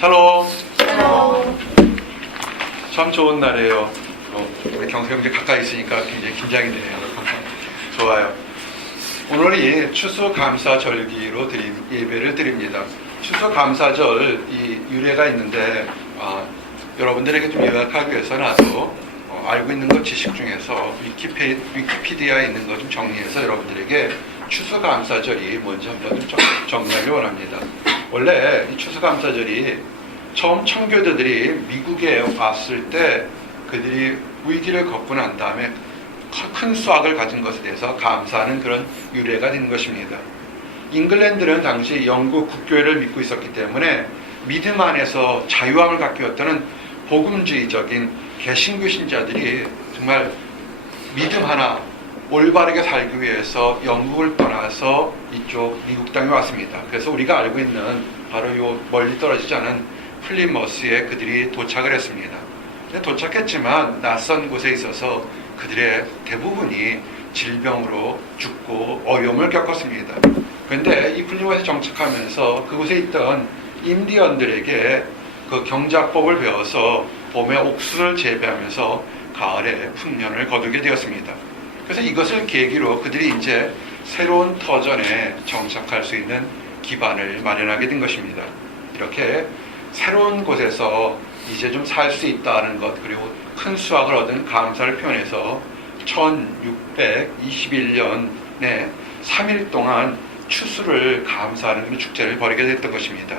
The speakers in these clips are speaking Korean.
샬롬. 샬롬. 참 좋은 날이에요. 우리 경수 형제 가까이 있으니까 굉장히 긴장이 되네요. 좋아요. 오늘이 추수감사절기로 예배를 드립니다. 추수감사절 이 유래가 있는데 여러분들에게 좀 요약하기 위해서 나도 알고 있는 것 지식 중에서 위키피디아에 있는 것 좀 정리해서 여러분들에게 추수감사절이 뭔지 한번 좀 정리하기 원합니다. 원래 이 추수감사절이 처음 청교도들이 미국에 왔을 때 그들이 위기를 겪고 난 다음에 큰 수확을 가진 것에 대해서 감사하는 그런 유래가 된 것입니다. 잉글랜드는 당시 영국 국교회를 믿고 있었기 때문에 믿음 안에서 자유함을 갖고 있던 복음주의적인 개신교 신자들이 정말 믿음 하나 올바르게 살기 위해서 영국을 떠나서 이쪽 미국 땅에 왔습니다. 그래서 우리가 알고 있는 바로 요 멀리 떨어지지 않은 플리머스에 그들이 도착을 했습니다. 도착했지만 낯선 곳에 있어서 그들의 대부분이 질병으로 죽고 어려움을 겪었습니다. 그런데 이 플리머스에 정착하면서 그곳에 있던 인디언들에게 그 경작법을 배워서 봄에 옥수를 재배하면서 가을에 풍년을 거두게 되었습니다. 그래서 이것을 계기로 그들이 이제 새로운 터전에 정착할 수 있는 기반을 마련하게 된 것입니다. 이렇게 새로운 곳에서 이제 좀 살 수 있다는 것, 그리고 큰 수확을 얻은 감사를 표현해서 1621년에 3일 동안 추수를 감사하는 축제를 벌이게 됐던 것입니다.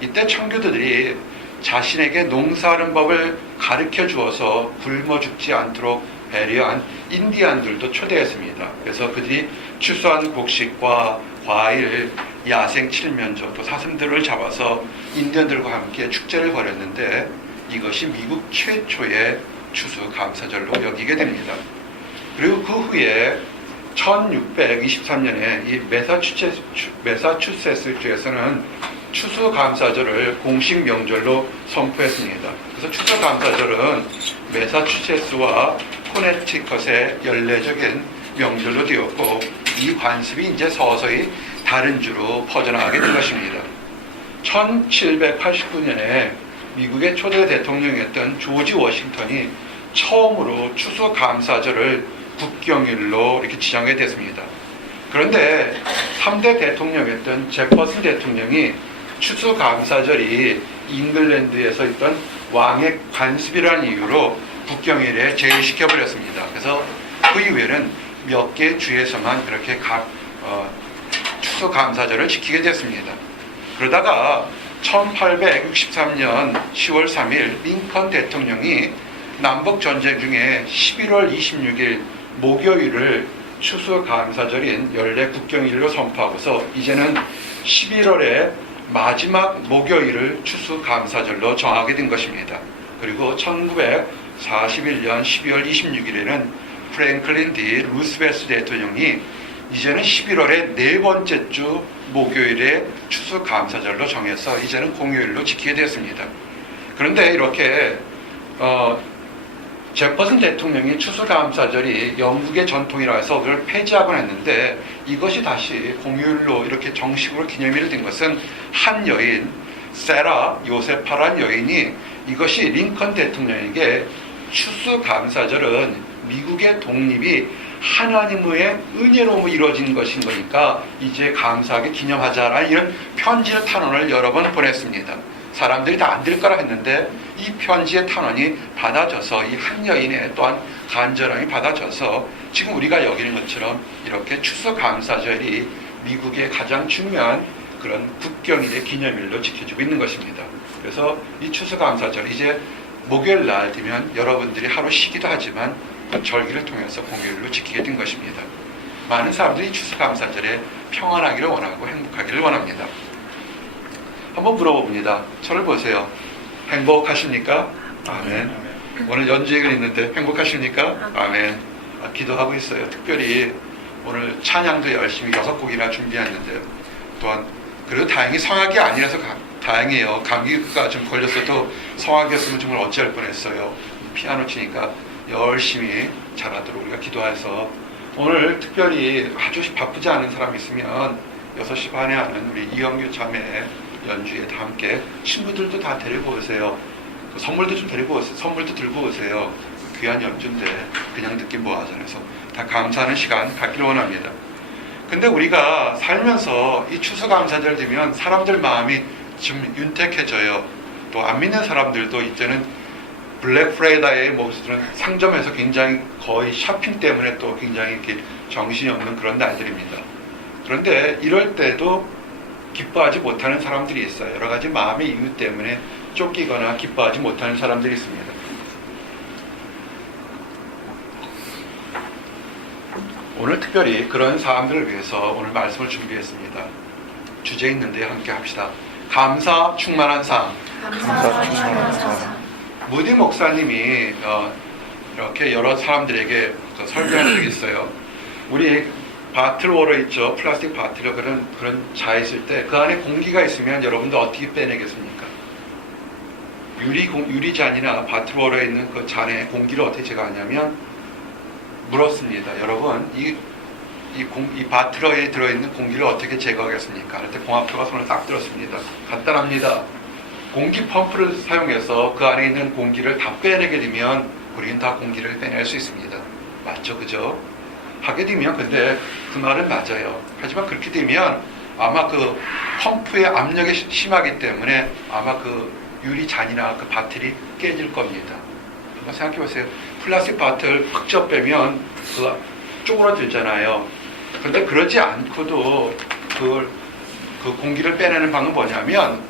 이때 청교도들이 자신에게 농사하는 법을 가르쳐 주어서 굶어 죽지 않도록 배려한 인디안들도 초대했습니다. 그래서 그들이 추수한 곡식과 과일, 야생 칠면조, 또 사슴들을 잡아서 인디언들과 함께 축제를 벌였는데 이것이 미국 최초의 추수감사절로 여기게 됩니다. 그리고 그 후에 1623년에 이 매사추세츠주에서는 추수감사절을 공식 명절로 선포했습니다. 그래서 추수감사절은 매사추세츠와 코네티컷의 연례적인 명절로 되었고 이 관습이 이제 서서히 다른 주로 퍼져나가게 된 것입니다. 1789년에 미국의 초대 대통령이었던 조지 워싱턴이 처음으로 추수감사절을 국경일로 이렇게 지정하게 됐습니다. 그런데 3대 대통령이었던 제퍼슨 대통령이 추수감사절이 잉글랜드에서 있던 왕의 관습이라는 이유로 국경일에 제외시켜버렸습니다. 그래서 그 이후에는 몇 개 주에서만 그렇게 각 추수감사절을 지키게 됐습니다. 그러다가 1863년 10월 3일 링컨 대통령이 남북전쟁 중에 11월 26일 목요일을 추수감사절인 연례 국경일로 선포하고서 이제는 11월의 마지막 목요일을 추수감사절로 정하게 된 것입니다. 그리고 1941년 12월 26일에는 프랭클린 D 루스벨트 대통령이 이제는 11월의 네 번째 주 목요일에 추수감사절로 정해서 이제는 공휴일로 지키게 됐습니다. 그런데 이렇게 제퍼슨 대통령이 추수감사절이 영국의 전통이라 해서 그걸 폐지하곤 했는데 이것이 다시 공휴일로 이렇게 정식으로 기념일이 된 것은 한 여인 세라 요세파란 여인이 이것이 링컨 대통령에게 추수감사절은 미국의 독립이 하나님의 은혜로 이루어진 것인 거니까 이제 감사하게 기념하자라는 이런 편지의 탄원을 여러 번 보냈습니다. 사람들이 다 안 들 거라 했는데 이 편지의 탄원이 받아져서 이 한 여인의 또한 간절함이 받아져서 지금 우리가 여기는 것처럼 이렇게 추수감사절이 미국의 가장 중요한 그런 국경일의 기념일로 지켜지고 있는 것입니다. 그래서 이 추수감사절 이제 목요일 날 되면 여러분들이 하루 쉬기도 하지만 그 절기를 통해서 공휴일로 지키게 된 것입니다. 많은 사람들이 추수감사절에 평안하기를 원하고 행복하기를 원합니다. 한번 물어봅니다. 저를 보세요. 행복하십니까? 아멘. 오늘 연주회가 있는데 행복하십니까? 아멘. 기도하고 있어요. 특별히 오늘 찬양도 열심히 6곡이나 준비했는데요. 또한 그리고 다행히 성악이 아니라서 다행이에요. 감기가 좀 걸렸어도 성악이었으면 정말 어찌할 뻔했어요. 피아노 치니까 열심히 잘하도록 우리가 기도해서 오늘 특별히 아주 바쁘지 않은 사람이 있으면 6시 반에 하는 우리 이영규 자매 연주에 다 함께 친구들도 다 데리고 오세요. 선물도 좀 데리고 오세요. 선물도 들고 오세요. 귀한 연주인데 그냥 듣기 뭐하잖아요. 그래서 다 감사하는 시간 갖기를 원합니다. 근데 우리가 살면서 이 추수감사절 되면 사람들 마음이 좀 윤택해져요. 또 안 믿는 사람들도 이제는 블랙 프라이데이의 모습들은 상점에서 굉장히 거의 쇼핑 때문에 또 굉장히 이렇게 정신이 없는 그런 날들입니다. 그런데 이럴 때도 기뻐하지 못하는 사람들이 있어요. 여러 가지 마음의 이유 때문에 쫓기거나 기뻐하지 못하는 사람들이 있습니다. 오늘 특별히 그런 사람들을 위해서 오늘 말씀을 준비했습니다. 주제 있는데 함께 합시다. 감사 충만한 삶. 감사 충만한 삶. 무디 목사님이 이렇게 여러 사람들에게 설명한 적이 있어요. 우리 바틀워터 있죠. 플라스틱 바틀워 그런 자 있을 때 그 안에 공기가 있으면 여러분들 어떻게 빼내겠습니까? 유리잔이나 바틀워터에 있는 그 잔에 공기를 어떻게 제거하냐면 물었습니다. 여러분 이 바틀워에 들어있는 공기를 어떻게 제거하겠습니까? 그때 공학교가 손을 딱 들었습니다. 간단합니다. 공기 펌프를 사용해서 그 안에 있는 공기를 다 빼내게 되면 우리는 다 공기를 빼낼 수 있습니다. 맞죠? 그죠? 하게 되면 근데 그 말은 맞아요. 하지만 그렇게 되면 아마 그 펌프의 압력이 심하기 때문에 아마 그 유리잔이나 그 바틀이 깨질 겁니다. 한번 생각해 보세요. 플라스틱 바틀 팍 빼면 그 쪼그라들잖아요. 근데 그러지 않고도 그 공기를 빼내는 방법은 뭐냐면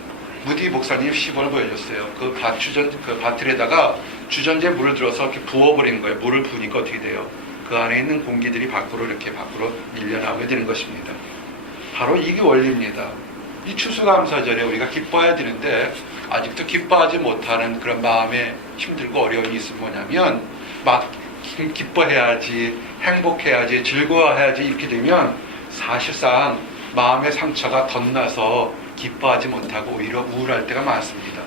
무디 목사님 시범을 보여줬어요. 그 바틀에다가 주전자에 물을 들어서 이렇게 부어버리는 거예요. 물을 부으니까 어떻게 돼요? 그 안에 있는 공기들이 밖으로 밀려나오게 되는 것입니다. 바로 이게 원리입니다. 이 추수감사절에 우리가 기뻐해야 되는데 아직도 기뻐하지 못하는 그런 마음에 힘들고 어려움이 있으면 뭐냐면 막 기뻐해야지, 행복해야지, 즐거워해야지 이렇게 되면 사실상 마음의 상처가 덧나서 기뻐하지 못하고 오히려 우울할 때가 많습니다.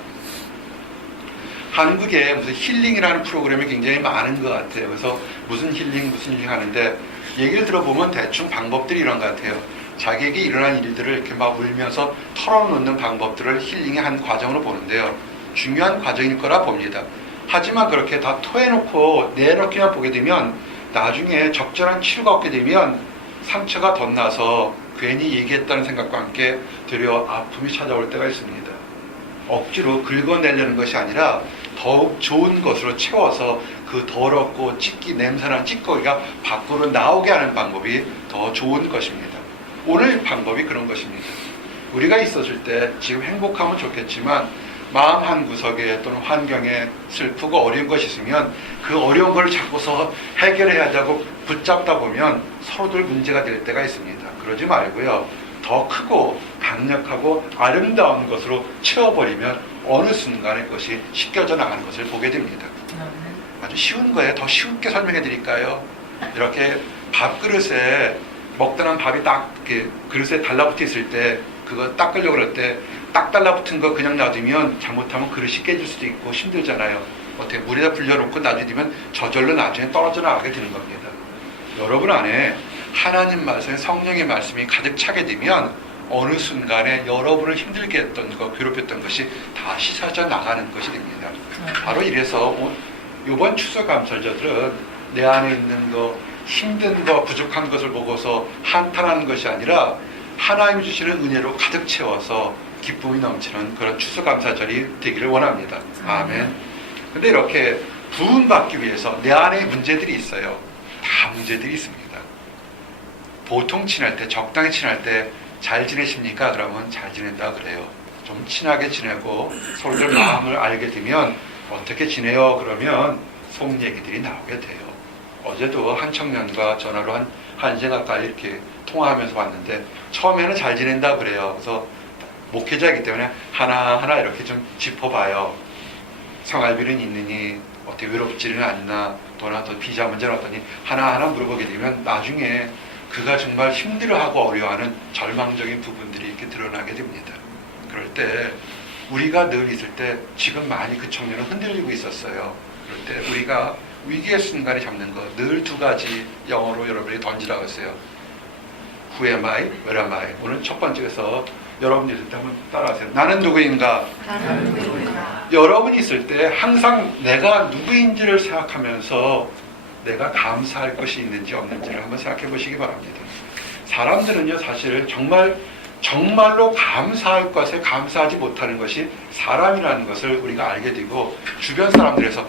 한국에 무슨 힐링이라는 프로그램이 굉장히 많은 것 같아요. 그래서 무슨 힐링 하는데 얘기를 들어보면 대충 방법들이 이런 것 같아요. 자기에게 일어난 일들을 이렇게 막 울면서 털어놓는 방법들을 힐링의 한 과정으로 보는데요. 중요한 과정일 거라 봅니다. 하지만 그렇게 다 토해놓고 내놓기만 보게 되면 나중에 적절한 치료가 없게 되면 상처가 덧나서 괜히 얘기했다는 생각과 함께 되려 아픔이 찾아올 때가 있습니다. 억지로 긁어내려는 것이 아니라 더욱 좋은 것으로 채워서 그 더럽고 냄새나는 찌꺼기가 밖으로 나오게 하는 방법이 더 좋은 것입니다. 오늘 방법이 그런 것입니다. 우리가 있었을 때 지금 행복하면 좋겠지만 마음 한 구석에 또는 환경에 슬프고 어려운 것이 있으면 그 어려운 걸 잡고서 해결해야 하고 붙잡다 보면 서로들 문제가 될 때가 있습니다. 그러지 말고요. 더 크고 강력하고 아름다운 것으로 채워버리면 어느 순간에 그것이 씻겨져 나가는 것을 보게 됩니다. 아주 쉬운 거예요. 더 쉽게 설명해 드릴까요? 이렇게 밥그릇에 먹다는 밥이 딱 이렇게 그릇에 달라붙어 있을 때 그거 닦으려고 그럴 때 딱 달라붙은 거 그냥 놔두면 잘못하면 그릇이 깨질 수도 있고 힘들잖아요. 어떻게 물에다 불려놓고 놔두면 저절로 나중에 떨어져 나가게 되는 겁니다. 여러분 안에 하나님 말씀에 성령의 말씀이 가득 차게 되면 어느 순간에 여러분을 힘들게 했던 것, 괴롭혔던 것이 다 씻어져 나가는 것이 됩니다. 바로 이래서 이번 추수감사절은 내 안에 있는 거, 힘든 거, 부족한 것을 보고서 한탄하는 것이 아니라 하나님이 주시는 은혜로 가득 채워서 기쁨이 넘치는 그런 추수감사절이 되기를 원합니다. 아멘. 근데 이렇게 부흥받기 위해서 내 안에 문제들이 있어요. 다 문제들이 있습니다. 보통 친할 때, 적당히 친할 때 잘 지내십니까? 그러면 잘 지낸다 그래요. 좀 친하게 지내고 서로들 마음을 알게 되면 어떻게 지내요? 그러면 속 얘기들이 나오게 돼요. 어제도 한 청년과 전화로 한 시간 가까이 이렇게 통화하면서 봤는데 처음에는 잘 지낸다 그래요. 그래서 목회자이기 때문에 하나하나 이렇게 좀 짚어봐요. 생활비는 있느니 어떻게 외롭지는 않나 또는 또 비자 문제는 어떠니 하나하나 물어보게 되면 나중에 그가 정말 힘들어하고 어려워하는 절망적인 부분들이 이렇게 드러나게 됩니다. 그럴 때 우리가 늘 있을 때 지금 많이 그 청년은 흔들리고 있었어요. 그럴 때 우리가 위기의 순간에 잡는 거 늘 두 가지 영어로 여러분이 던지라고 했어요. Who am I? Where am I? 오늘 첫 번째에서 여러분이 있을 때 한번 따라하세요. 나는 누구인가? 나는 누구인가? 여러분이 있을 때 항상 내가 누구인지를 생각하면서 내가 감사할 것이 있는지 없는지를 한번 생각해 보시기 바랍니다. 사람들은요, 사실 정말로 감사할 것에 감사하지 못하는 것이 사람이라는 것을 우리가 알게 되고, 주변 사람들에서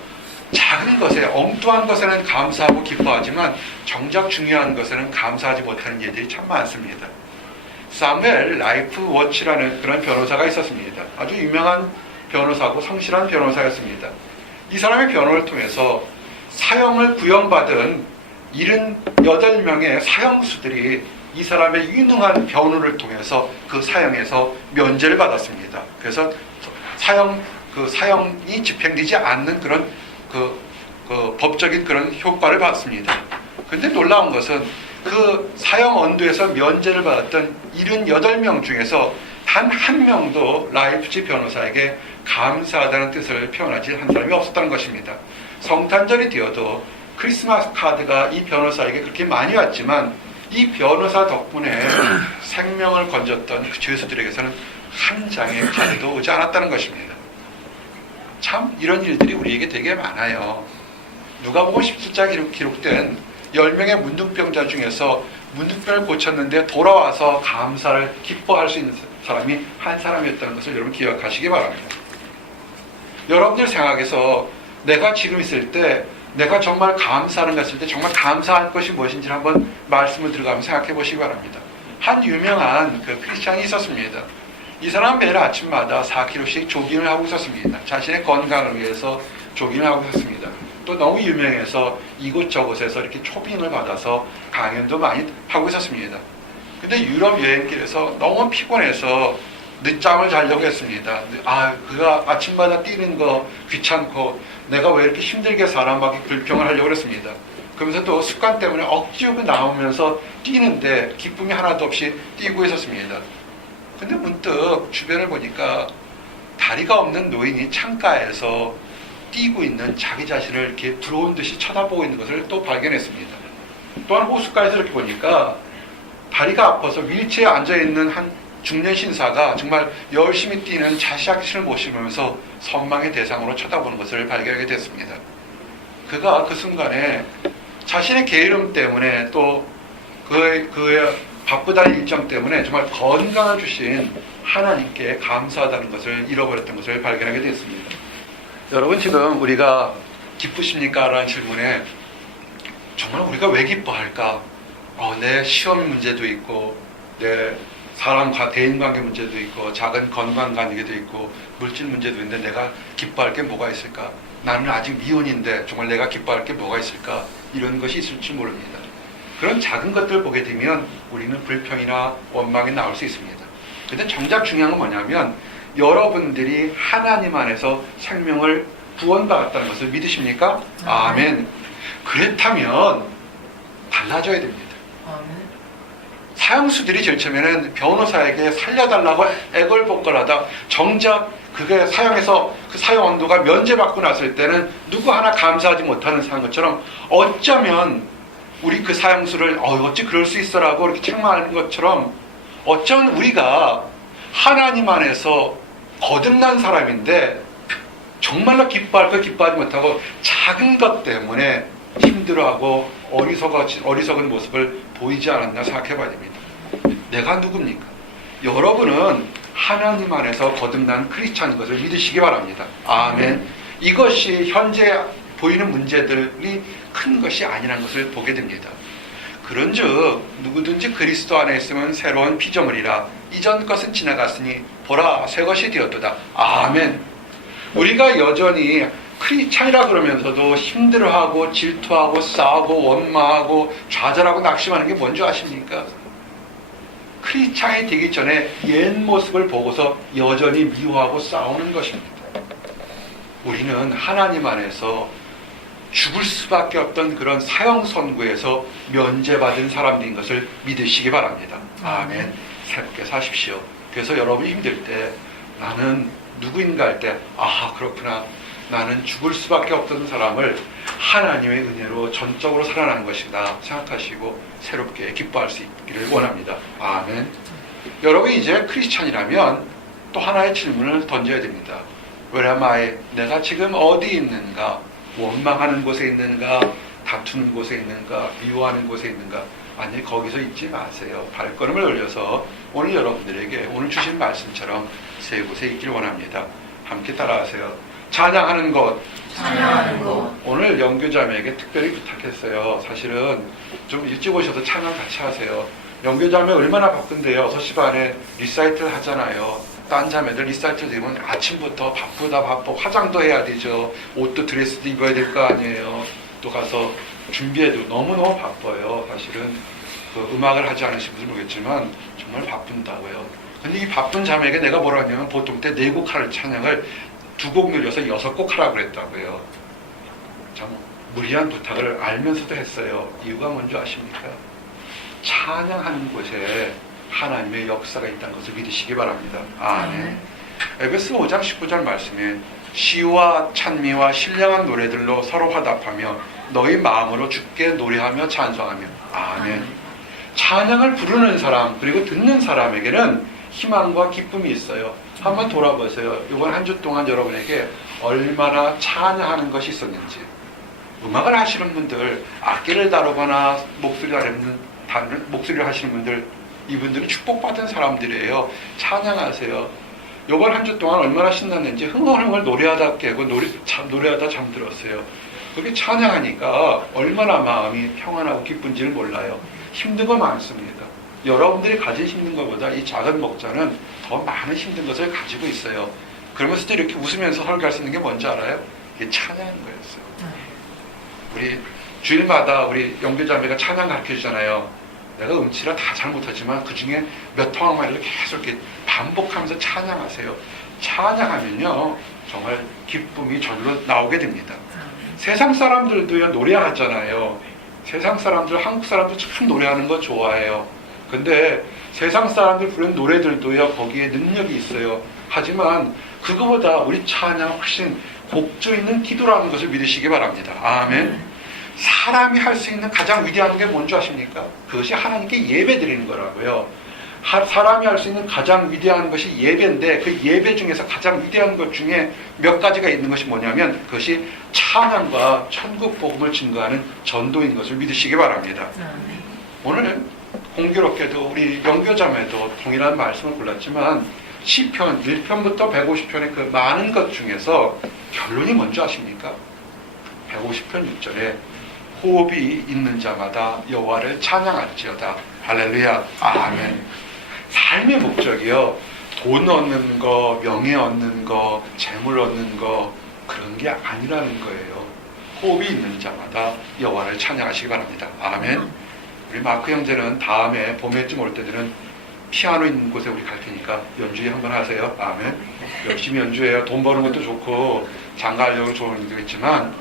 작은 것에, 엉뚱한 것에는 감사하고 기뻐하지만 정작 중요한 것에는 감사하지 못하는 일들이 참 많습니다. 사무엘 라이프 워치라는 그런 변호사가 있었습니다. 아주 유명한 변호사고 성실한 변호사였습니다. 이 사람의 변호를 통해서 사형을 구형받은 78명의 사형수들이 이 사람의 유능한 변호를 통해서 그 사형에서 면제를 받았습니다. 그래서 사형이 집행되지 않는 그런 법적인 그런 효과를 받습니다. 그런데 놀라운 것은 그 사형 언도에서 면제를 받았던 78명 중에서 단 한 명도 라이프치 변호사에게 감사하다는 뜻을 표현하지 한 사람이 없었다는 것입니다. 성탄절이 되어도 크리스마스 카드가 이 변호사에게 그렇게 많이 왔지만 이 변호사 덕분에 생명을 건졌던 그 죄수들에게서는 한 장의 카드도 오지 않았다는 것입니다. 참 이런 일들이 우리에게 되게 많아요. 누가복음 17장에 기록된 10명의 문둥병자 중에서 문둥병을 고쳤는데 돌아와서 감사를 기뻐할 수 있는 사람이 한 사람이었다는 것을 여러분 기억하시기 바랍니다. 여러분들 생각에서 내가 지금 있을 때, 내가 정말 감사하는 것일 때 정말 감사할 것이 무엇인지 한번 말씀을 들어가면 생각해 보시기 바랍니다. 한 유명한 크리스찬이 있었습니다. 이 사람은 매일 아침마다 4km씩 조깅을 하고 있었습니다. 자신의 건강을 위해서 조깅을 하고 있었습니다. 또 너무 유명해서 이곳저곳에서 이렇게 초빙을 받아서 강연도 많이 하고 있었습니다. 근데 유럽 여행길에서 너무 피곤해서 늦잠을 자려고 했습니다. 그가 아침마다 뛰는 거 귀찮고 내가 왜 이렇게 힘들게 살아 막 불평을 하려고 했습니다. 그러면서 또 습관 때문에 억지로 나오면서 뛰는데 기쁨이 하나도 없이 뛰고 있었습니다. 근데 문득 주변을 보니까 다리가 없는 노인이 창가에서 뛰고 있는 자기 자신을 이렇게 부러운 듯이 쳐다보고 있는 것을 또 발견했습니다. 또한 호숫가에서 이렇게 보니까 다리가 아파서 휠체어에 앉아있는 한 중년 신사가 정말 열심히 뛰는 자신을 모시면서 선망의 대상으로 쳐다보는 것을 발견하게 됐습니다. 그가 그 순간에 자신의 게으름 때문에 또 그의 바쁘다는 일정 때문에 정말 건강을 주신 하나님께 감사하다는 것을 잃어버렸던 것을 발견하게 됐습니다. 여러분, 지금 우리가 기쁘십니까? 라는 질문에 정말 우리가 왜 기뻐할까? 내 시험 문제도 있고 내 사람과 대인관계 문제도 있고 작은 건강관계도 있고 물질 문제도 있는데 내가 기뻐할 게 뭐가 있을까? 나는 아직 미혼인데 정말 내가 기뻐할 게 뭐가 있을까? 이런 것이 있을지 모릅니다. 그런 작은 것들을 보게 되면 우리는 불평이나 원망이 나올 수 있습니다. 근데 정작 중요한 건 뭐냐면 여러분들이 하나님 안에서 생명을 구원받았다는 것을 믿으십니까? 아멘. 그렇다면 달라져야 됩니다. 사형수들이 제일 처음에는 변호사에게 살려달라고 애걸복걸하다 정작 그게 사형에서 그 사형 언도가 면제받고 났을 때는 누구 하나 감사하지 못하는 사는 것처럼 어쩌면 우리 그 사형수를 어찌 그럴 수 있어라고 이렇게 책망하는 것처럼 어쩌면 우리가 하나님 안에서 거듭난 사람인데 정말로 기뻐할 거 기뻐하지 못하고 작은 것 때문에 힘들어하고 어리석은 모습을 보이지 않았나 생각해 봐야 됩니다. 내가 누굽니까? 여러분은 하나님 안에서 거듭난 크리스찬인 것을 믿으시기 바랍니다. 아멘. 이것이 현재 보이는 문제들이 큰 것이 아니라는 것을 보게 됩니다. 그런즉 누구든지 그리스도 안에 있으면 새로운 피조물이라 이전 것은 지나갔으니 보라 새 것이 되었도다. 아멘. 우리가 여전히 크리스찬이라 그러면서도 힘들어하고 질투하고 싸우고 원망하고 좌절하고 낙심하는 게 뭔지 아십니까? 크리스찬이 되기 전에 옛 모습을 보고서 여전히 미워하고 싸우는 것입니다. 우리는 하나님 안에서 죽을 수밖에 없던 그런 사형 선고에서 면제받은 사람들인 것을 믿으시기 바랍니다. 아멘. 새롭게 사십시오. 그래서 여러분이 힘들 때 나는 누구인가 할 때 그렇구나. 나는 죽을 수밖에 없던 사람을 하나님의 은혜로 전적으로 살아나는 것이다 생각하시고 새롭게 기뻐할 수 있기를 원합니다. 아멘. 여러분이 이제 크리스찬이라면 또 하나의 질문을 던져야 됩니다. 왜냐면 내가 지금 어디 있는가? 원망하는 곳에 있는가? 다투는 곳에 있는가? 미워하는 곳에 있는가? 아니, 거기서 있지 마세요. 발걸음을 올려서 오늘 여러분들에게 오늘 주신 말씀처럼 세 곳에 있길 원합니다. 함께 따라하세요. 찬양하는 곳. 찬양하는 곳. 오늘 영교자매에게 특별히 부탁했어요. 사실은 좀 일찍 오셔서 찬양 같이 하세요. 영교자매 얼마나 바쁜데요. 6시 반에 리사이틀 하잖아요. 딴 자매들 리사이틀 되면 아침부터 바쁘다 바빠. 화장도 해야 되죠. 옷도 드레스도 입어야 될 거 아니에요. 또 가서 준비해도 너무너무 바빠요. 사실은 그 음악을 하지 않으신 분들 모르겠지만 정말 바쁜다고요. 근데 이 바쁜 자매에게 내가 뭐라 하냐면 보통 때 4곡 할 찬양을 2곡 늘려서 6곡 하라고 그랬다고요. 참 무리한 부탁을 알면서도 했어요. 이유가 뭔지 아십니까? 찬양하는 곳에 하나님의 역사가 있다는 것을 믿으시기 바랍니다. 아멘. 에베소 5장 19절 말씀에 시와 찬미와 신령한 노래들로 서로 화답하며 너희 마음으로 주께 노래하며 찬송하며. 아멘. 찬양을 부르는 사람 그리고 듣는 사람에게는 희망과 기쁨이 있어요. 한번 돌아보세요. 이번 한 주 동안 여러분에게 얼마나 찬양하는 것이 있었는지. 음악을 하시는 분들, 악기를 다루거나 목소리를 하시는 분들, 이분들은 축복받은 사람들이에요. 찬양하세요. 이번 한 주 동안 얼마나 신났는지 흥얼흥얼 노래하다 깨고 노래하다 잠들었어요. 그렇게 찬양하니까 얼마나 마음이 평안하고 기쁜지를 몰라요. 힘든 거 많습니다. 여러분들이 가진 힘든 것보다 이 작은 목자는 더 많은 힘든 것을 가지고 있어요. 그러면서도 이렇게 웃으면서 설교할 수 있는 게 뭔지 알아요? 이게 찬양인 거였어요. 우리 주일마다 우리 영교자매가 찬양 가르쳐 주잖아요. 내가 음치라 다 잘 못하지만 그 중에 몇 통만을 계속 이렇게 반복하면서 찬양하세요. 찬양하면요 정말 기쁨이 절로 나오게 됩니다. 세상 사람들도요 노래하잖아요. 세상 사람들, 한국 사람들 참 노래하는 거 좋아해요. 근데 세상 사람들 부르는 노래들도요 거기에 능력이 있어요. 하지만 그거보다 우리 찬양 훨씬 곡조 있는 기도라는 것을 믿으시기 바랍니다. 아멘. 사람이 할 수 있는 가장 위대한 게 뭔지 아십니까? 그것이 하나님께 예배 드리는 거라고요. 사람이 할 수 있는 가장 위대한 것이 예배인데 그 예배 중에서 가장 위대한 것 중에 몇 가지가 있는 것이 뭐냐면 그것이 찬양과 천국 복음을 증거하는 전도인 것을 믿으시기 바랍니다. 오늘은 공교롭게도 우리 영교자매도 동일한 말씀을 골랐지만 시편 1편부터 150편의 그 많은 것 중에서 결론이 뭔지 아십니까? 150편 6절에 호흡이 있는 자마다 여호와를 찬양할지어다. 할렐루야. 아멘. 삶의 목적이요 돈 얻는 거, 명예 얻는 거, 재물 얻는 거 그런 게 아니라는 거예요. 호흡이 있는 자마다 여호와를 찬양하시기 바랍니다. 아멘. 우리 마크 형제는 다음에 봄에쯤 올 때들은 피아노 있는 곳에 우리 갈 테니까 연주회 한번 하세요. 아멘. 열심히 연주해요. 돈 버는 것도 좋고 장가하려고 좋은 일도 있지만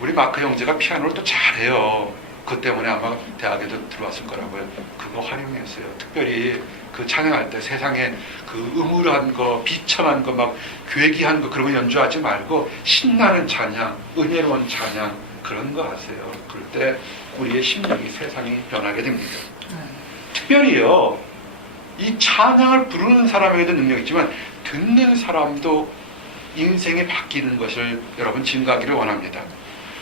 우리 마크 형제가 피아노를 또 잘해요. 그 때문에 아마 대학에도 들어왔을 거라고요. 그거 활용했어요. 특별히 그 찬양할 때 세상에 그 음울한 거, 비참한 거, 막 괴기한 거 그런 거 연주하지 말고 신나는 찬양, 은혜로운 찬양 그런 거 하세요. 그럴 때 우리의 심령이 세상이 변하게 됩니다. 특별히요 이 찬양을 부르는 사람에게도 능력이 있지만 듣는 사람도 인생이 바뀌는 것을 여러분 증거하기를 원합니다.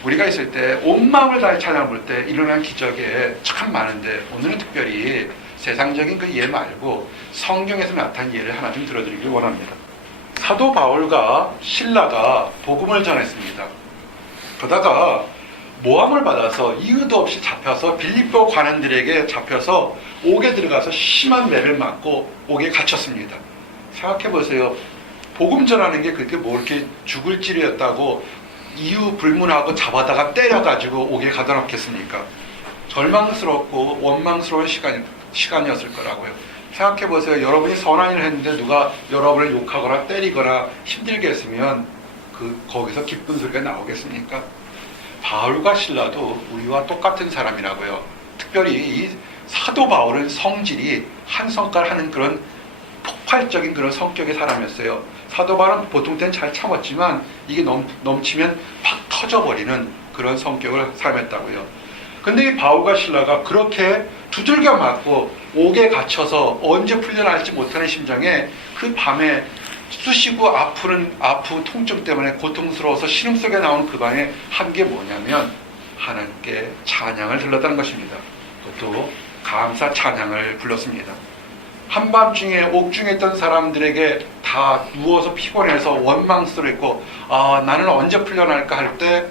우리가 있을 때 온 마음을 다해 찬양을 부를 때 일어난 기적에 참 많은데 오늘은 특별히 세상적인 그 예 말고 성경에서 나타난 예를 하나 좀 들어드리길 원합니다. 사도 바울과 실라가 복음을 전했습니다. 그러다가 모함을 받아서 이유도 없이 잡혀서 빌립보 관원들에게 잡혀서 옥에 들어가서 심한 매를 맞고 옥에 갇혔습니다. 생각해보세요. 복음 전하는 게 그렇게 뭐 이렇게 죽을 찌리였다고 이유 불문하고 잡아다가 때려가지고 옥에 가둬 놓겠습니까? 절망스럽고 원망스러운 시간이었을 거라고요. 생각해보세요. 여러분이 선한 일을 했는데 누가 여러분을 욕하거나 때리거나 힘들게 했으면 거기서 기쁜 소리가 나오겠습니까? 바울과 실라도 우리와 똑같은 사람이라고요. 특별히 이 사도 바울은 성질이 한 성깔 하는 그런 폭발적인 그런 성격의 사람이었어요. 사도 바울은 보통 때는 잘 참았지만 이게 넘치면 팍 터져버리는 그런 성격을 사람했다고요. 근데 이 바울과 실라가 그렇게 두들겨 맞고 옥에 갇혀서 언제 풀려날지 못하는 심정에 그 밤에 쑤시고 아픈 통증 때문에 고통스러워서 신음속에 나온 그 밤에 한 게 뭐냐면 하나님께 찬양을 들렀다는 것입니다. 그것도 감사 찬양을 불렀습니다. 한밤중에 옥중에 있던 사람들에게 다 누워서 피곤해서 원망스러웠고 나는 언제 풀려날까 할 때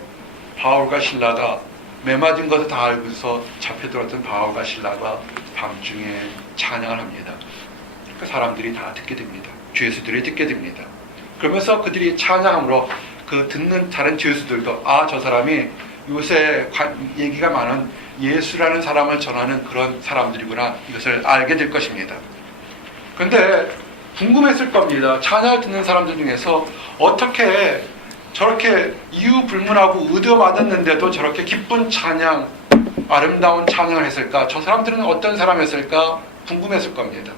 바울과 실라가 매맞은 것을 다 알고서 잡혀들었던 바울과 실라가 밤중에 찬양을 합니다. 그 사람들이 다 듣게 됩니다. 죄수들이 듣게 됩니다. 그러면서 그들이 찬양함으로 그 듣는 다른 죄수들도 저 사람이 요새 얘기가 많은 예수라는 사람을 전하는 그런 사람들이구나, 이것을 알게 될 것입니다. 그런데 궁금했을 겁니다. 찬양을 듣는 사람들 중에서 어떻게 저렇게 이유 불문하고 의도받았는데도 저렇게 기쁜 찬양, 아름다운 찬양을 했을까? 저 사람들은 어떤 사람이었을까? 궁금했을 겁니다.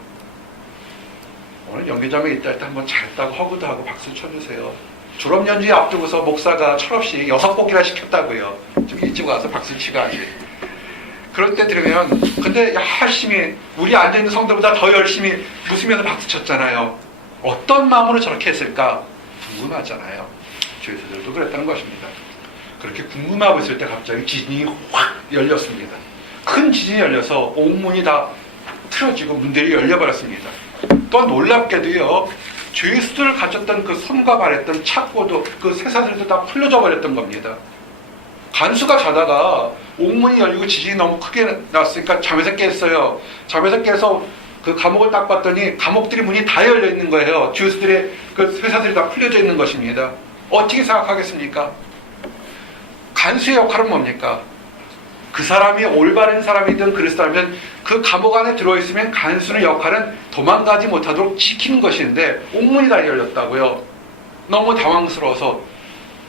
오늘 연기점에 있다 할 때 한번 잘했다고 허구도 하고 박수 쳐주세요. 졸업연주에 앞두고서 목사가 철없이 6곡이나 시켰다고요. 좀 일찍 와서 박수 치가지. 그럴 때 들으면 근데 열심히 우리 앉아있는 성도보다 더 열심히 웃으면서 박수 쳤잖아요. 어떤 마음으로 저렇게 했을까? 궁금하잖아요. 죄수들도 그랬다는 것입니다. 그렇게 궁금하고 있을 때 갑자기 지진이 확 열렸습니다. 큰 지진이 열려서 옥문이 다 틀어지고 문들이 열려버렸습니다. 또 놀랍게도요, 죄수들을 가졌던 그 손과 발했던 착고도 그 쇠사슬도 다 풀려져 버렸던 겁니다. 간수가 자다가 옥문이 열리고 지진이 너무 크게 났으니까 잠에서 깼어요. 잠에서 깨서 그 감옥을 딱 봤더니 감옥들이 문이 다 열려 있는 거예요. 죄수들의 그 쇠사슬이 다 풀려져 있는 것입니다. 어떻게 생각하겠습니까? 간수의 역할은 뭡니까? 그 사람이 올바른 사람이든 그리스도라면 그 감옥 안에 들어있으면 간수의 역할은 도망가지 못하도록 지키는 것인데 옥문이 다 열렸다고요. 너무 당황스러워서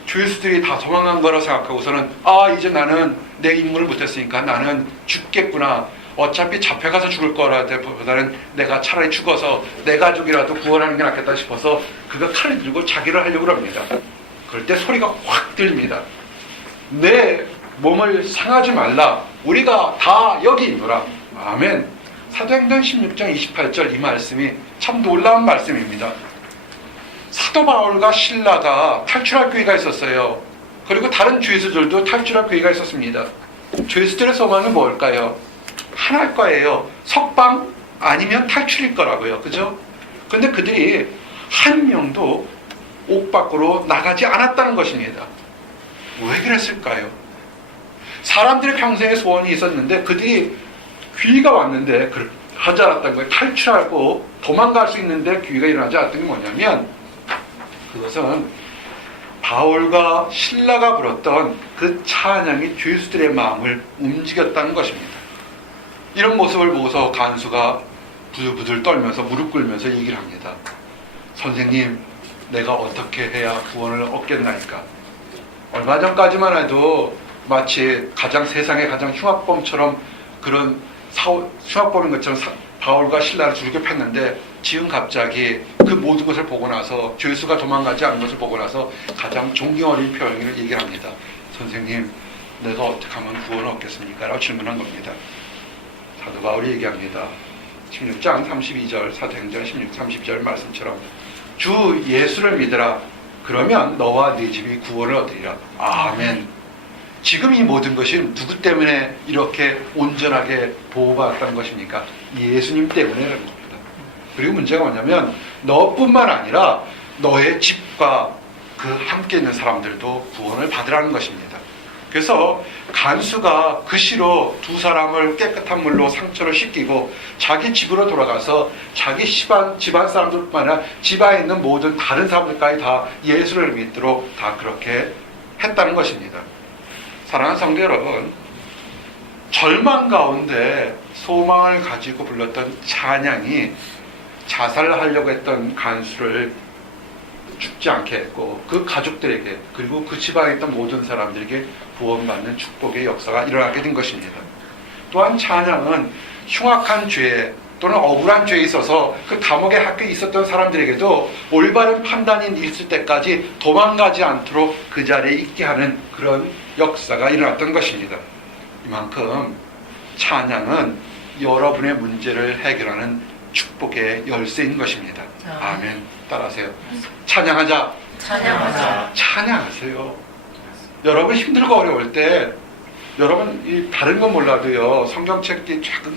죄수들이 다 도망간 거라고 생각하고서는 이제 나는 내 임무를 못했으니까 나는 죽겠구나. 어차피 잡혀가서 죽을 거라기보다는 내가 차라리 죽어서 내 가족이라도 구원하는 게 낫겠다 싶어서 그가 칼을 들고 자기를 하려고 합니다. 그럴 때 소리가 확 들립니다. 내 몸을 상하지 말라. 우리가 다 여기 있노라. 아멘. 사도행전 16장 28절 이 말씀이 참 놀라운 말씀입니다. 사도 바울과 실라가 탈출할 기회가 있었어요. 그리고 다른 죄수들도 탈출할 기회가 있었습니다. 죄수들의 소망은 뭘까요? 하나일 거예요. 석방 아니면 탈출일 거라고요. 그죠? 근데 그들이 한 명도 옥 밖으로 나가지 않았다는 것입니다. 왜 그랬을까요? 사람들의 평생의 소원이 있었는데 그들이 기회가 왔는데 하지 않았다는 거예요. 탈출하고 도망갈 수 있는데 기회가 일어나지 않았던 게 뭐냐면 그것은 바울과 실라가 불었던 그 찬양이 죄수들의 마음을 움직였다는 것입니다. 이런 모습을 보고서 간수가 부들부들 떨면서 무릎 꿇으면서 얘기를 합니다. 선생님, 내가 어떻게 해야 구원을 얻겠나이까? 얼마 전까지만 해도 마치 세상의 가장 흉악범처럼 그런 흉악범인 것처럼 바울과 실라를 두들겨 팼는데 지금 갑자기 그 모든 것을 보고 나서 죄수가 도망가지 않은 것을 보고 나서 가장 존경 어린 표현을 얘기를 합니다. 선생님, 내가 어떻게 하면 구원을 얻겠습니까? 라고 질문한 겁니다. 사도 바울이 얘기합니다. 16장 32절 사도행전 16, 30절 말씀처럼 주 예수를 믿으라. 그러면 너와 네 집이 구원을 얻으리라. 아멘. 지금 이 모든 것이 누구 때문에 이렇게 온전하게 보호받았다는 것입니까? 예수님 때문에라는 겁니다. 그리고 문제가 뭐냐면 너뿐만 아니라 너의 집과 그 함께 있는 사람들도 구원을 받으라는 것입니다. 그래서 간수가 그 시로 두 사람을 깨끗한 물로 상처를 씻기고 자기 집으로 돌아가서 자기 집안 사람들뿐만 아니라 집안에 있는 모든 다른 사람들까지 다 예수를 믿도록 다 그렇게 했다는 것입니다. 사랑하는 성도 여러분, 절망 가운데 소망을 가지고 불렀던 찬양이 자살을 하려고 했던 간수를 죽지 않게 했고 그 가족들에게 그리고 그 집안에 있던 모든 사람들에게 구원받는 축복의 역사가 일어나게 된 것입니다. 또한 찬양은 흉악한 죄 또는 억울한 죄에 있어서 그 감옥에 학교에 있었던 사람들에게도 올바른 판단이 있을 때까지 도망가지 않도록 그 자리에 있게 하는 그런 역사가 일어났던 것입니다. 이만큼 찬양은 여러분의 문제를 해결하는 축복의 열쇠인 것입니다. 아멘. 따라하세요. 찬양하자. 찬양하자. 찬양하세요. 여러분 힘들고 어려울 때 여러분 이 다른 건 몰라도요 성경책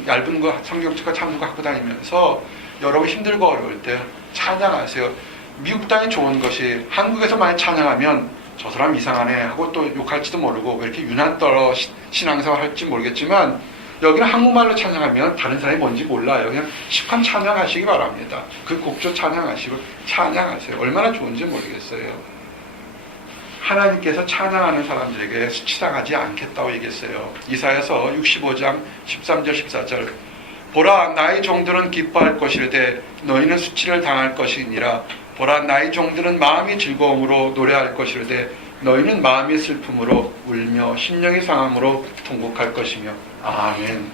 얇은 거 성경책과 작은 거 갖고 다니면서 여러분 힘들고 어려울 때 찬양하세요. 미국 땅이 좋은 것이 한국에서 많이 찬양하면 저 사람 이상하네 하고 또 욕할지도 모르고 왜 이렇게 유난 떨어 신앙생활 할지 모르겠지만 여기는 한국말로 찬양하면 다른 사람이 뭔지 몰라요. 그냥 시컷 찬양하시기 바랍니다. 그 곡조 찬양하시고 찬양하세요. 얼마나 좋은지 모르겠어요. 하나님께서 찬양하는 사람들에게 수치당하지 않겠다고 얘기했어요. 이사야서 65장 13절 14절 보라 나의 종들은 기뻐할 것이르되 너희는 수치를 당할 것이니라. 보라 나의 종들은 마음이 즐거움으로 노래할 것이르되 너희는 마음이 슬픔으로 울며 심령이 상함으로 통곡할 것이며. 아멘.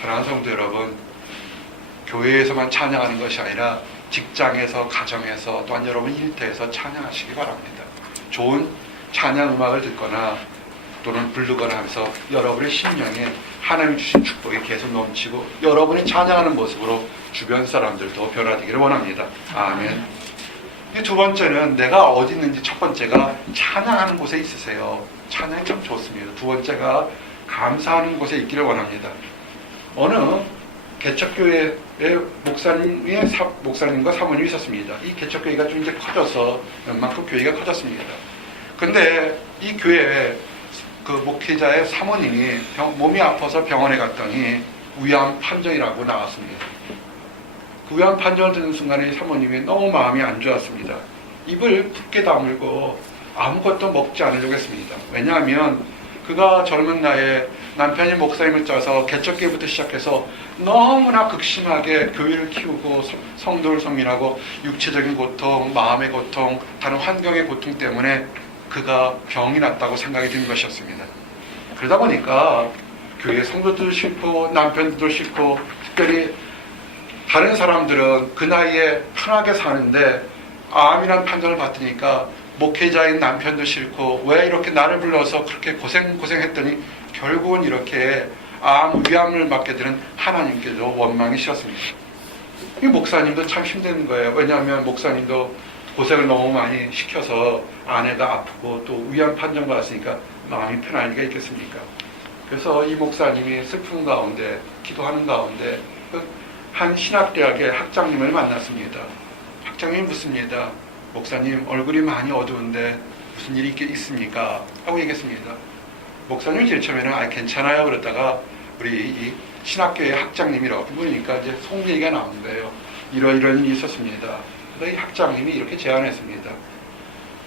사랑하는 성도 여러분, 교회에서만 찬양하는 것이 아니라 직장에서, 가정에서, 또한 여러분 일터에서 찬양하시기 바랍니다. 좋은 찬양 음악을 듣거나 또는 부르거나 하면서 여러분의 심령에 하나님 주신 축복이 계속 넘치고 여러분이 찬양하는 모습으로 주변 사람들도 변화되기를 원합니다. 아멘. 이 두 번째는 내가 어디 있는지, 첫 번째가 찬양하는 곳에 있으세요. 찬양이 참 좋습니다. 두 번째가 감사하는 곳에 있기를 원합니다. 어느 개척교회의 목사님과 사모님이 있었습니다. 이 개척교회가 좀 이제 커져서 웬만큼 교회가 커졌습니다. 근데 이 교회에 그 목회자의 사모님이 몸이 아파서 병원에 갔더니 위암 판정이라고 나왔습니다. 그 위암 판정을 듣는 순간에 사모님이 너무 마음이 안 좋았습니다. 입을 굳게 다물고 아무것도 먹지 않으려고 했습니다. 왜냐하면 그가 젊은 나이에 남편이 목사님을 짜서 개척교회부터 시작해서 너무나 극심하게 교회를 키우고 성도를 섬기라고 육체적인 고통, 마음의 고통, 다른 환경의 고통 때문에 그가 병이 났다고 생각이 든 것이었습니다. 그러다 보니까 교회 성도들도 싫고 남편들도 싫고 특별히 다른 사람들은 그 나이에 편하게 사는데 암이라는 판정을 받으니까 목회자인 남편도 싫고 왜 이렇게 나를 불러서 그렇게 고생했더니 결국은 이렇게 위암을 맞게 되는 하나님께도 원망이 싫었습니다. 이 목사님도 참 힘든 거예요. 왜냐하면 목사님도 고생을 너무 많이 시켜서 아내가 아프고 또 위암 판정 받았으니까 마음이 편할 리가 있겠습니까? 그래서 이 목사님이 슬픈 가운데 기도하는 가운데 한 신학대학의 학장님을 만났습니다. 학장님이 묻습니다. 목사님 얼굴이 많이 어두운데 무슨 일이 있습니까? 하고 얘기했습니다. 목사님이 제일 처음에는 괜찮아요 그랬다가 우리 이 신학교의 학장님이라고 물으니까 이제 속 얘기가 나온 거예요. 이런 일이 있었습니다. 이 학장님이 이렇게 제안했습니다.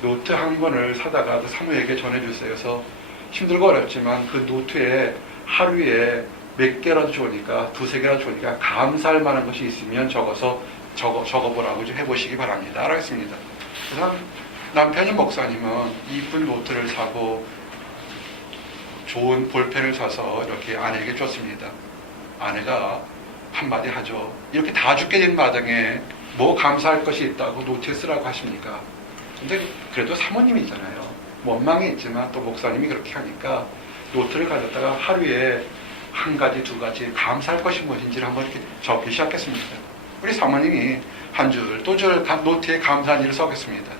노트 한 권을 사다가 그 사모에게 전해주세요. 그래서 힘들고 어렵지만 그 노트에 하루에 몇 개라도 좋으니까 두세 개라도 좋으니까 감사할 만한 것이 있으면 적어보라고 좀 해보시기 바랍니다. 라고 했습니다. 그래서 남편인 목사님은 이쁜 노트를 사고 좋은 볼펜을 사서 이렇게 아내에게 줬습니다. 아내가 한마디 하죠. 이렇게 다 죽게 된 마당에 뭐 감사할 것이 있다고 노트에 쓰라고 하십니까? 근데 그래도 사모님이잖아요. 원망이 있지만 또 목사님이 그렇게 하니까 노트를 가졌다가 하루에 한 가지, 두 가지 감사할 것이 무엇인지를 한번 이렇게 적기 시작했습니다. 우리 사모님이 한 줄, 또 줄 노트에 감사한 일을 써겠습니다.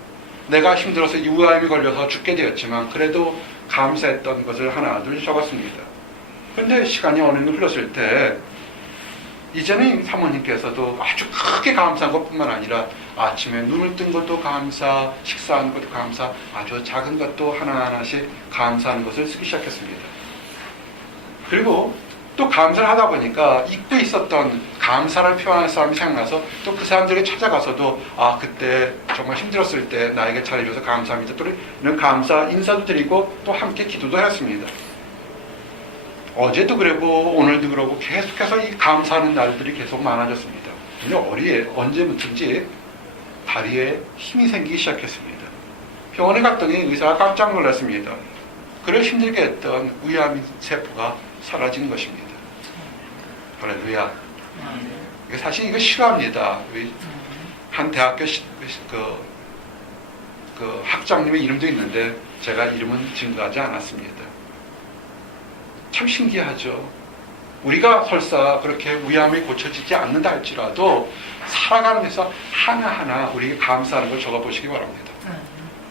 내가 힘들어서 위암이 걸려서 죽게 되었지만 그래도 감사했던 것을 하나, 둘 적었습니다. 그런데 시간이 어느 정도 흘렀을 때 이제는 사모님께서도 아주 크게 감사한 것뿐만 아니라 아침에 눈을 뜬 것도 감사, 식사한 것도 감사, 아주 작은 것도 하나하나씩 감사하는 것을 쓰기 시작했습니다. 그리고 또 감사를 하다 보니까 잊고 있었던 감사를 표현하는 사람이 생각나서 또 그 사람들에게 찾아가서도 그때 정말 힘들었을 때 나에게 잘해줘서 감사합니다. 또 이런 감사 인사도 드리고 또 함께 기도도 했습니다. 어제도 그러고 오늘도 그러고 계속해서 이 감사하는 날들이 계속 많아졌습니다. 근데 언제부터인지 다리에 힘이 생기기 시작했습니다. 병원에 갔더니 의사가 깜짝 놀랐습니다. 그를 힘들게 했던 위암 세포가 사라진 것입니다. 할렐루야. 사실 이거 싫어합니다. 한 대학교 그 학장님의 이름도 있는데 제가 이름은 증거하지 않았습니다. 참 신기하죠. 우리가 설사 그렇게 위암이 고쳐지지 않는다 할지라도 살아가면서 하나하나 우리에게 감사하는 걸 적어보시기 바랍니다.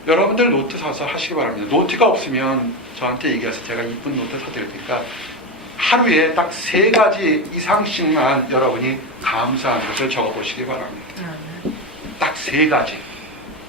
여러분들 노트 사서 하시기 바랍니다. 노트가 없으면 저한테 얘기해서 제가 이쁜 노트 사드릴 테니까 하루에 딱 3가지 이상씩만 여러분이 감사한 것을 적어보시기 바랍니다. 딱 3가지.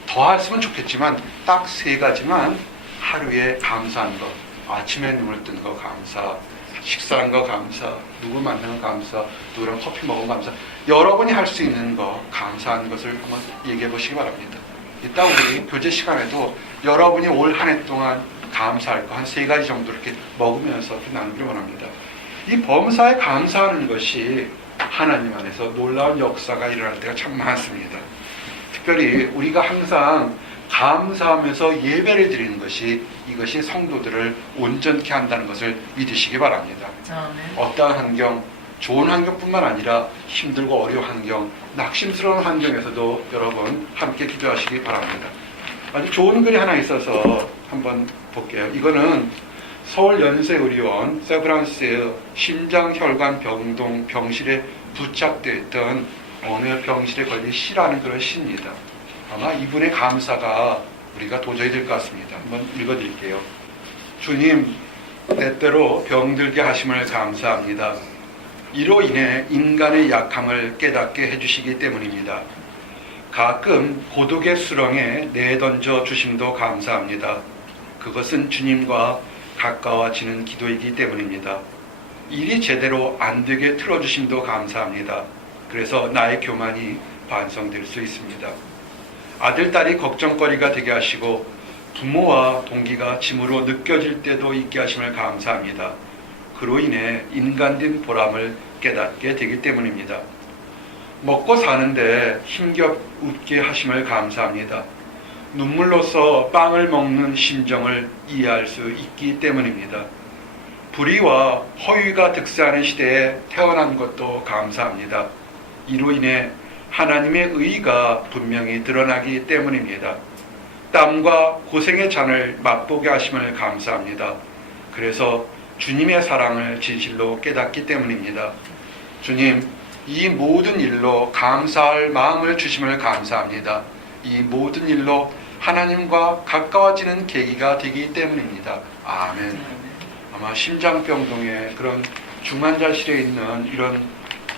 더 했으면 좋겠지만 딱 3가지만 하루에 감사한 것. 아침에 눈을 뜬 거 감사, 식사한 거 감사, 누구 만난 거 감사, 누구랑 커피 먹은 거 감사. 여러분이 할 수 있는 거 감사한 것을 한번 얘기해 보시기 바랍니다. 이따 우리 교제 시간에도 여러분이 올 한 해 동안 감사할 거 한 3가지 정도 이렇게 먹으면서 나누기를 원합니다. 이 범사에 감사하는 것이 하나님 안에서 놀라운 역사가 일어날 때가 참 많습니다. 특별히 우리가 항상 감사하면서 예배를 드리는 것이 이것이 성도들을 온전케 한다는 것을 믿으시기 바랍니다. 어떠한 환경, 좋은 환경뿐만 아니라 힘들고 어려운 환경, 낙심스러운 환경에서도 여러분 함께 기도하시기 바랍니다. 아주 좋은 글이 하나 있어서 한번 볼게요. 이거는 서울연세의료원 세브란스의 심장혈관 병동 병실에 부착되어 있던 어느 병실에 걸린 시라는 그런 시입니다. 아마 이분의 감사가 우리가 도저히 될 것 같습니다. 한번 읽어드릴게요. 주님, 때때로 병들게 하심을 감사합니다. 이로 인해 인간의 약함을 깨닫게 해주시기 때문입니다. 가끔 고독의 수렁에 내던져 주심도 감사합니다. 그것은 주님과 가까워지는 기도이기 때문입니다. 일이 제대로 안 되게 틀어주심도 감사합니다. 그래서 나의 교만이 반성될 수 있습니다. 아들, 딸이 걱정거리가 되게 하시고 부모와 동기가 짐으로 느껴질 때도 있게 하심을 감사합니다. 그로 인해 인간된 보람을 깨닫게 되기 때문입니다. 먹고 사는데 힘겹게 하심을 감사합니다. 눈물로써 빵을 먹는 심정을 이해할 수 있기 때문입니다. 불의와 허위가 득세하는 시대에 태어난 것도 감사합니다. 이로 인해 하나님의 의의가 분명히 드러나기 때문입니다. 땀과 고생의 잔을 맛보게 하심을 감사합니다. 그래서 주님의 사랑을 진실로 깨닫기 때문입니다. 주님, 이 모든 일로 감사할 마음을 주심을 감사합니다. 이 모든 일로 하나님과 가까워지는 계기가 되기 때문입니다. 아멘. 아마 심장병동에 그런 중환자실에 있는 이런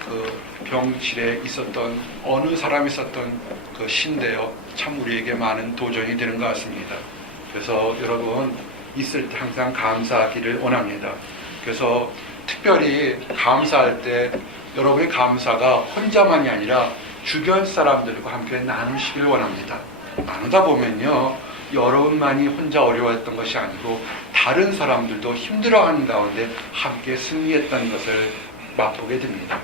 그 병실에 있었던 어느 사람이 썼던 그 시인데요. 참 우리에게 많은 도전이 되는 것 같습니다. 그래서 여러분 있을 때 항상 감사하기를 원합니다. 그래서 특별히 감사할 때 여러분의 감사가 혼자만이 아니라 주변 사람들과 함께 나누시길 원합니다. 나누다 보면요, 여러분만이 혼자 어려워했던 것이 아니고 다른 사람들도 힘들어하는 가운데 함께 승리했다는 것을 맛보게 됩니다.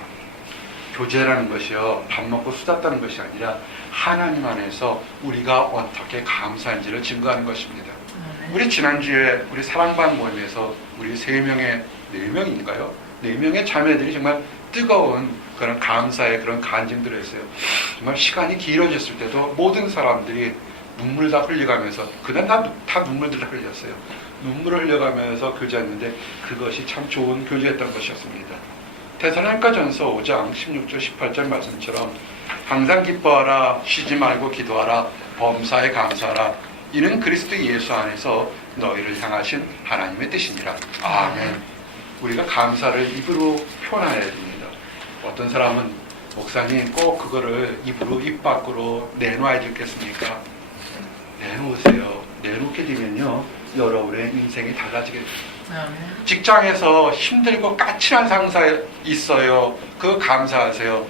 교제라는 것이요, 밥 먹고 수다 떠는 것이 아니라 하나님 안에서 우리가 어떻게 감사한지를 증거하는 것입니다. 우리 지난주에 우리 사랑방 모임에서 우리 3명의 4명인가요? 4명의 자매들이 정말 뜨거운 그런 감사의 그런 간증들을 했어요. 정말 시간이 길어졌을 때도 모든 사람들이 눈물 다 흘려가면서, 그날 다 눈물들 다 흘렸어요. 눈물을 흘려가면서 교제했는데 그것이 참 좋은 교제였던 것이었습니다. 데살로니가전서 5장 16절 18절 말씀처럼 항상 기뻐하라, 쉬지 말고 기도하라, 범사에 감사하라. 이는 그리스도 예수 안에서 너희를 향하신 하나님의 뜻이니라. 아멘. 우리가 감사를 입으로 표현해야 됩니다. 어떤 사람은 목사님 꼭 그거를 입 밖으로 내놓아야 되겠습니까? 내놓으세요. 내놓게 되면요, 여러분의 인생이 달라지게 됩니다. 직장에서 힘들고 까칠한 상사 있어요. 그거 감사하세요.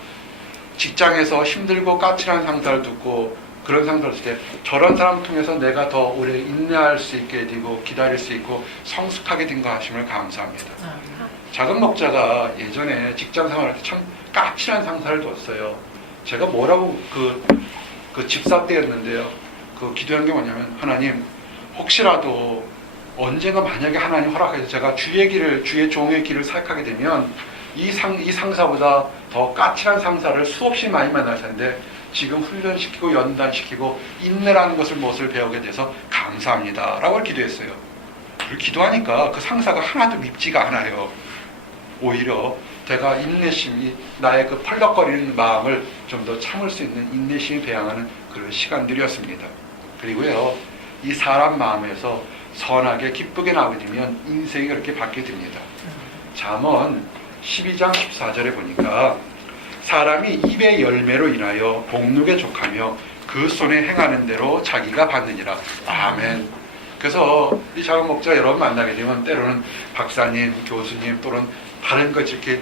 직장에서 힘들고 까칠한 상사를 듣고 그런 상사를 있을 때 저런 사람 통해서 내가 더 오래 인내할 수 있게 되고 기다릴 수 있고 성숙하게 된 거 하심을 감사합니다. 작은 목자가 예전에 직장 생활할 때 참 까칠한 상사를 뒀어요. 제가 뭐라고 그 집사 때였는데요. 그 기도한 게 뭐냐면, 하나님, 혹시라도 언젠가 만약에 하나님 허락해서 제가 주의 종의 길을 사역하게 되면 이 상사보다 더 까칠한 상사를 수없이 많이 만날 텐데 지금 훈련시키고 연단시키고 인내라는 것을 배우게 돼서 감사합니다 라고 기도했어요. 그걸 기도하니까 그 상사가 하나도 밉지가 않아요. 오히려 제가 인내심이 나의 그 펄럭거리는 마음을 좀 더 참을 수 있는 인내심이 배양하는 그런 시간들이었습니다. 그리고요, 이 사람 마음에서 선하게 기쁘게 나오게 되면 인생이 그렇게 바뀌게 됩니다. 잠언 12장 14절에 보니까 사람이 입의 열매로 인하여 복록에 족하며 그 손에 행하는 대로 자기가 받느니라. 아멘. 그래서 이 작은 목자 여러분 만나게 되면 때로는 박사님, 교수님 또는 다른 것 이렇게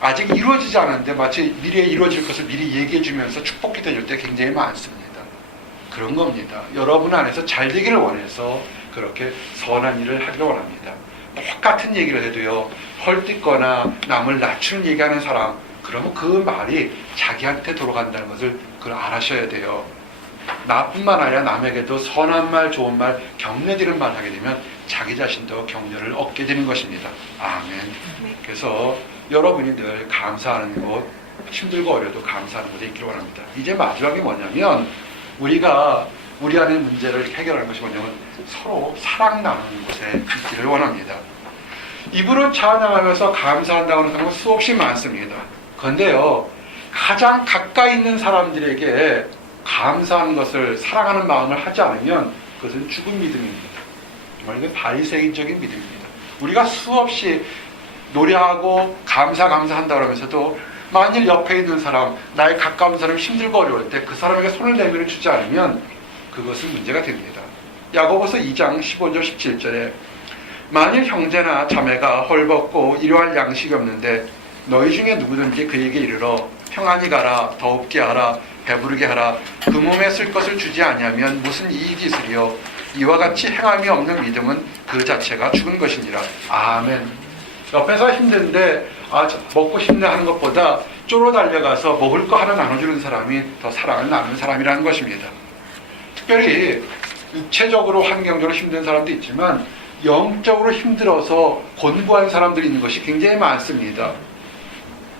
아직 이루어지지 않았는데 마치 미래에 이루어질 것을 미리 얘기해 주면서 축복기도 해줄 때 굉장히 많습니다. 그런 겁니다. 여러분 안에서 잘 되기를 원해서 그렇게 선한 일을 하기를 원합니다. 똑같은 얘기를 해도요, 헐뜯거나 남을 낮추는 얘기하는 사람, 그러면 그 말이 자기한테 돌아간다는 것을 그걸 알아셔야 돼요. 나뿐만 아니라 남에게도 선한 말, 좋은 말, 격려되는 말 하게 되면 자기 자신도 격려를 얻게 되는 것입니다. 아멘. 그래서 여러분이 늘 감사하는 것, 힘들고 어려도 감사하는 것에 있기를 원합니다. 이제 마지막이 뭐냐면 우리가 우리 안의 문제를 해결하는 것이 뭐냐면 서로 사랑 나누는 곳에 있기를 원합니다. 입으로 찬양하면서 감사한다고 하는 건 수없이 많습니다. 그런데요, 가장 가까이 있는 사람들에게 감사하는 것을 사랑하는 마음을 하지 않으면 그것은 죽은 믿음입니다. 정말 이게 바리새인적인 믿음입니다. 우리가 수없이 노래하고 감사한다고 하면서도 만일 옆에 있는 사람, 나의 가까운 사람이 힘들고 어려울 때 그 사람에게 손을 내밀어 주지 않으면 그것은 문제가 됩니다. 야고보서 2장 15절 17절에 만일 형제나 자매가 헐벗고 일용할 양식이 없는데 너희 중에 누구든지 그에게 이르러 평안히 가라, 더웁게 하라, 배부르게 하라, 그 몸에 쓸 것을 주지 아니하면 무슨 이익이 있으리요. 이와 같이 행함이 없는 믿음은 그 자체가 죽은 것이니라. 아멘. 옆에서 힘든데 먹고 싶네 하는 것보다 쪼로 달려가서 먹을 거 하나 나눠주는 사람이 더 사랑을 나누는 사람이라는 것입니다. 특별히 육체적으로 환경적으로 힘든 사람도 있지만 영적으로 힘들어서 곤고한 사람들이 있는 것이 굉장히 많습니다.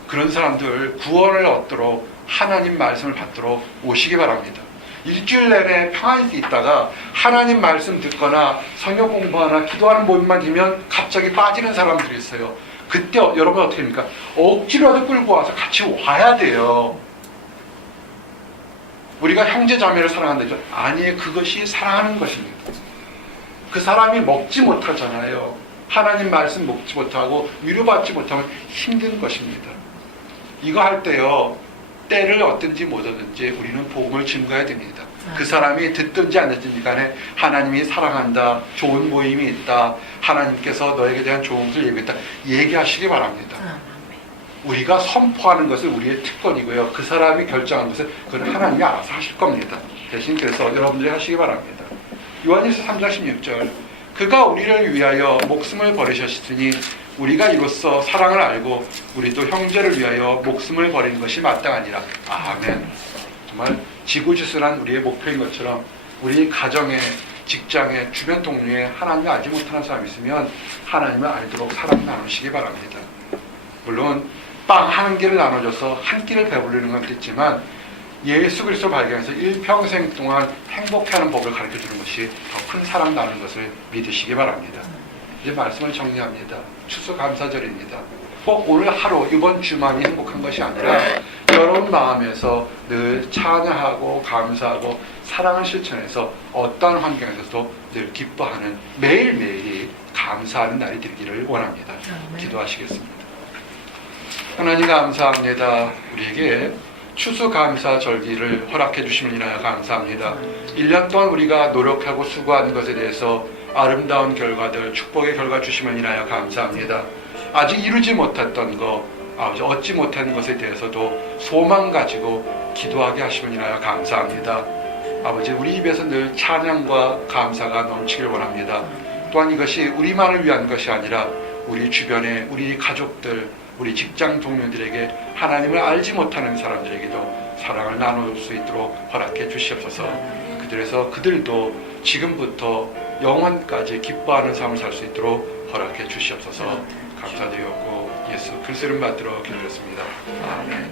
그런 사람들 구원을 얻도록 하나님 말씀을 받도록 오시기 바랍니다. 일주일 내내 평안히 있다가 하나님 말씀 듣거나 성경 공부하나 기도하는 모임만 되면 갑자기 빠지는 사람들이 있어요. 그때 여러분 어떻게 합니까? 억지로라도 끌고 와서 같이 와야 돼요. 우리가 형제 자매를 사랑한다죠. 아니에요. 그것이 사랑하는 것입니다. 그 사람이 먹지 못하잖아요. 하나님 말씀 먹지 못하고 위로받지 못하면 힘든 것입니다. 이거 할 때요, 때를 얻든지 못 얻든지 우리는 복음을 증거해야 됩니다. 그 사람이 듣든지 안 듣든지 간에 하나님이 사랑한다, 좋은 모임이 있다, 하나님께서 너에게 대한 좋은 것을 얘기했다, 얘기하시기 바랍니다. 우리가 선포하는 것은 우리의 특권이고요, 그 사람이 결정하는 것은 그건 하나님이 알아서 하실 겁니다. 대신 그래서 여러분들이 하시기 바랍니다. 요한일서 3장 16절 그가 우리를 위하여 목숨을 버리셨으니 우리가 이로써 사랑을 알고 우리도 형제를 위하여 목숨을 버리는 것이 마땅하니라. 아멘. 정말 지구지순한 우리의 목표인 것처럼 우리 가정에, 직장에, 주변 동료에 하나님을 알지 못하는 사람이 있으면 하나님을 알도록 사랑 나누시기 바랍니다. 물론 빵 한 개를 나눠줘서 한 끼를 배부르는 건 있지만 예수 그리스도 발견해서 일평생 동안 행복해하는 법을 가르쳐주는 것이 더 큰 사랑 나누는 것을 믿으시기 바랍니다. 이제 말씀을 정리합니다. 추수감사절입니다. 꼭 오늘 하루, 이번 주만이 행복한 것이 아니라 여러분 마음에서 늘 찬양하고 감사하고 사랑을 실천해서 어떠한 환경에서도 늘 기뻐하는 매일매일이 감사하는 날이 되기를 원합니다. 기도하시겠습니다. 하나님 감사합니다. 우리에게 추수감사절기를 허락해 주심을 인하여 감사합니다. 1년 동안 우리가 노력하고 수고한 것에 대해서 아름다운 결과들, 축복의 결과 주심을 인하여 감사합니다. 아직 이루지 못했던 것, 아버지 얻지 못한 것에 대해서도 소망 가지고 기도하게 하심을 인하여 감사합니다. 아버지 우리 입에서 늘 찬양과 감사가 넘치길 원합니다. 또한 이것이 우리만을 위한 것이 아니라 우리 주변에 우리 가족들, 우리 직장 동료들에게 하나님을 알지 못하는 사람들에게도 사랑을 나눌 수 있도록 허락해 주시옵소서. 그들도 지금부터 영원까지 기뻐하는 삶을 살 수 있도록 허락해 주시옵소서. 감사드렸고 예수 그리스도 이름 받들어 기도했습니다. 아멘.